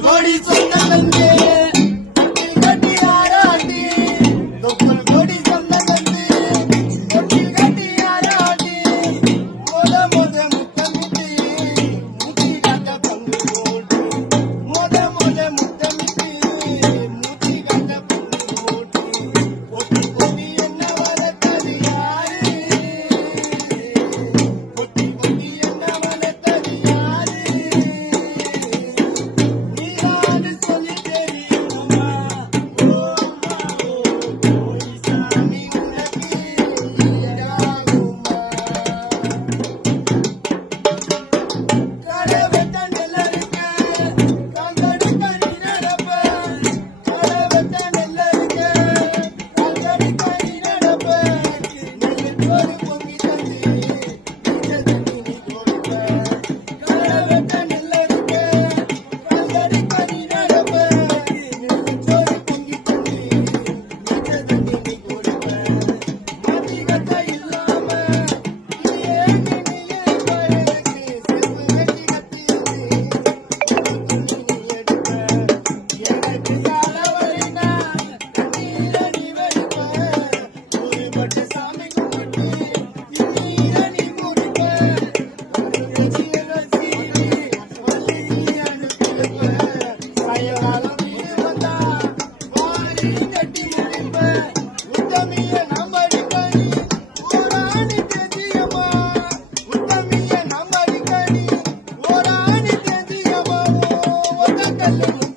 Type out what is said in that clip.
கோடி சொந்த தந்து கட்டி ஆராட்டி தொப்புள் கோடி சொந்த தந்து தொட்டில் கட்டி ஆராட்டி மொத மொத முத்தமிட்டு மூச்சி காட்ட பங்கு போட்டு மொத மொத முத்தமிட்டு மூச்சி காட்ட பங்கு போட்டு பொட்டி பொட்டி என்ன வளர்த்தது யாரு பொட்டி பொட்டி என்ன வளர்த்தது யாரு Thank you.